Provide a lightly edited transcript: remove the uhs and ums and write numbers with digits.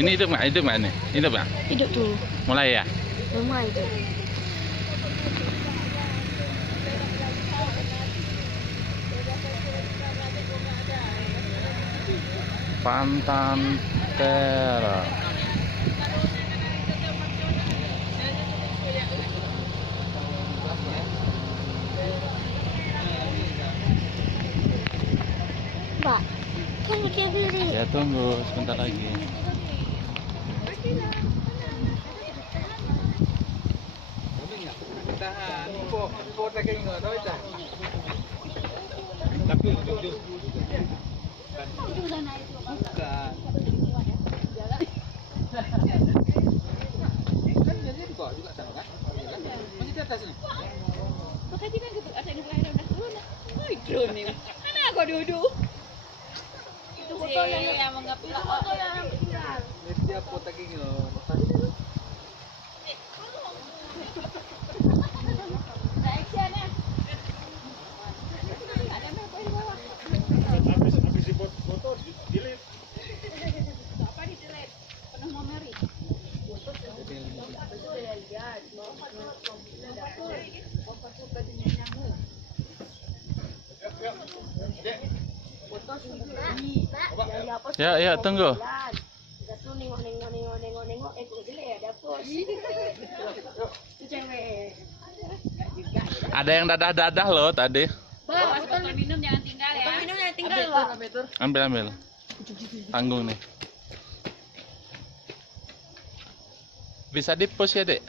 Ini hidup nggak? Hidup nggak nih? Hidup nggak? Hidup tuh. Mulai ya? Rumah itu. Pantantera. Mbak, kan kayak beli. Ya tunggu sebentar lagi. Mana aku duduk? Itu foto yang menggapil foto yang viral. Dia foto kayak gitu. Habis di foto delete. Apa di delete? Penuh memori. Ya, ya tunggu. Satu nengok, ada pos. Itu cewek. Ada yang dadah-dadah loh tadi. Botol minum jangan tinggal ya. Botol minum jangan tinggal, Pak. Ambil, ambil. Tanggung nih. Bisa di-push ya, Dek?